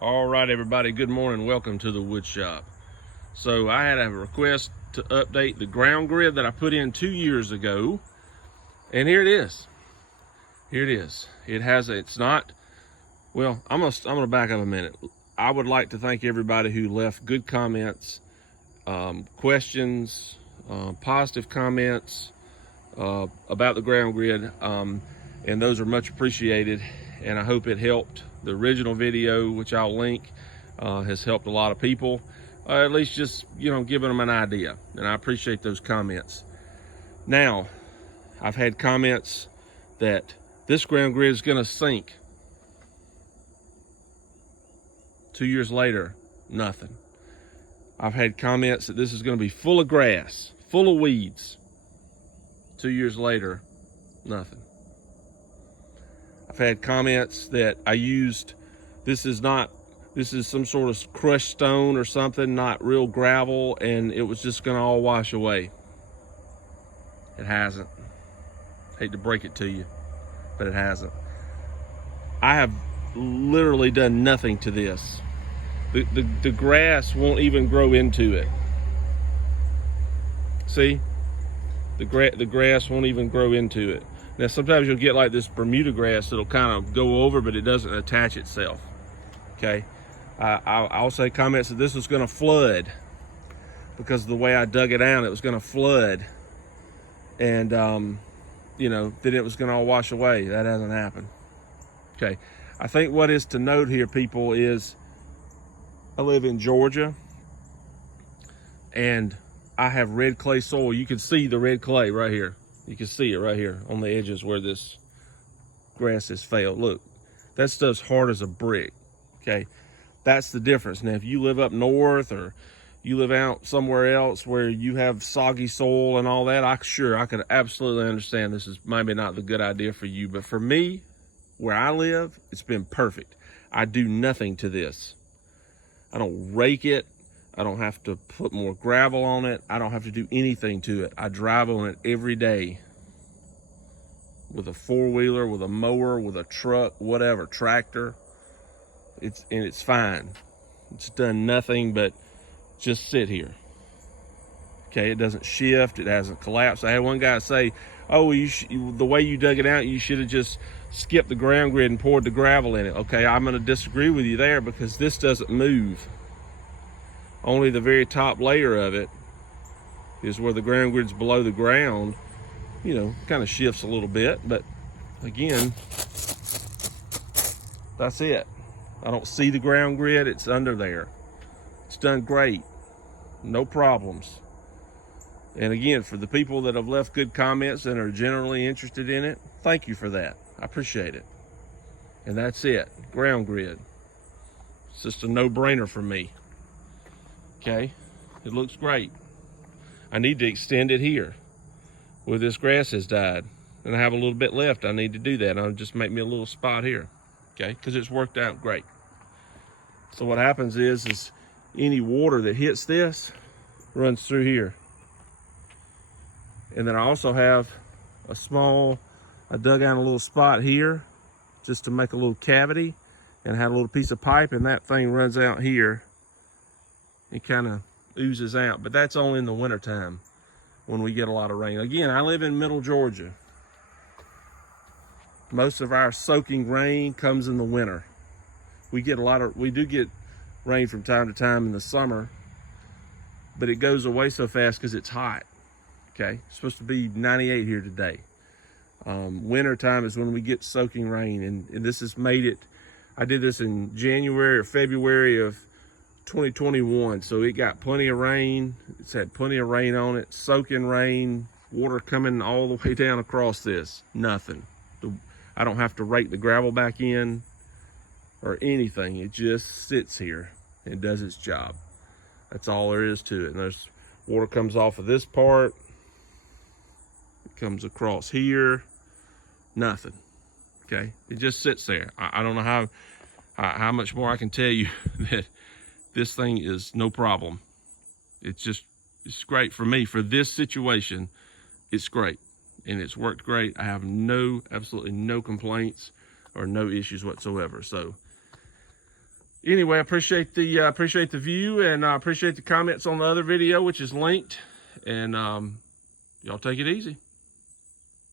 All right, everybody, good morning. Welcome to the wood shop. So I had a request to update the ground grid that I put in 2 years ago, and here it is. Here it is. It's not, well, I'm gonna back up a minute. I would like to thank everybody who left good comments, questions, positive comments about the ground grid, and those are much appreciated, and I hope it helped. The original video, which I'll link, has helped a lot of people, at least just, giving them an idea, and I appreciate those comments. Now, I've had comments that this ground grid is gonna sink. 2 years later, nothing. I've had comments that this is gonna be full of grass, full of weeds. 2 years later, nothing. I've had comments that this is some sort of crushed stone or something, not real gravel, and it was just gonna all wash away. It hasn't. Hate to break it to you, but it hasn't. I have literally done nothing to this. The grass won't even grow into it. See? The grass won't even grow into it. Now, sometimes you'll get like this Bermuda grass that'll kind of go over, but it doesn't attach itself. Okay. I'll say comments that this was going to flood because of the way I dug it out. It was going to flood, and then it was going to all wash away. That hasn't happened. Okay. I think what is to note here, people, is I live in Georgia, and I have red clay soil. You can see the red clay right here. You can see it right here on the edges where this grass has failed. Look, that stuff's hard as a brick, okay? That's the difference. Now, if you live up north or you live out somewhere else where you have soggy soil and all that, I could absolutely understand this is maybe not the good idea for you. But for me, where I live, it's been perfect. I do nothing to this. I don't rake it. I don't have to put more gravel on it. I don't have to do anything to it. I drive on it every day with a four-wheeler, with a mower, with a truck, whatever, tractor. It's fine. It's done nothing but just sit here. Okay, it doesn't shift. It hasn't collapsed. I had one guy say, "Oh, the way you dug it out, you should have just skipped the ground grid and poured the gravel in it." Okay, I'm going to disagree with you there because this doesn't move. Only the very top layer of it is where the ground grid's below the ground, kind of shifts a little bit. But again, that's it. I don't see the ground grid. It's under there. It's done great. No problems. And again, for the people that have left good comments and are generally interested in it, thank you for that. I appreciate it. And that's it. Ground grid. It's just a no-brainer for me. Okay, it looks great. I need to extend it here where this grass has died, and I have a little bit left. I need to do that. I'll just make me a little spot here, okay, because it's worked out great. So what happens is any water that hits this runs through here. And then I also have I dug out a little spot here just to make a little cavity, and I had a little piece of pipe, and that thing runs out here. It kind of oozes out, but that's only in the wintertime when we get a lot of rain. Again, I live in middle Georgia. Most of our soaking rain comes in the winter. We do get rain from time to time in the summer, but it goes away so fast because it's hot. Okay, it's supposed to be 98 here today. Winter time is when we get soaking rain, and this has made it. I did this in January or February of 2021, so it got plenty of rain. It's had plenty of rain on it, soaking rain, water coming all the way down across this. Nothing. I don't have to rake the gravel back in or anything. It just sits here and does its job. That's all there is to it. And there's water comes off of this part. It comes across here. Nothing. Okay, it just sits there. I don't know how much more I can tell you that this thing is no problem. It's great for me. For this situation, it's great. And it's worked great. I have absolutely no complaints or no issues whatsoever. So Anyway, I appreciate the view, and I appreciate the comments on the other video, which is linked. And y'all take it easy.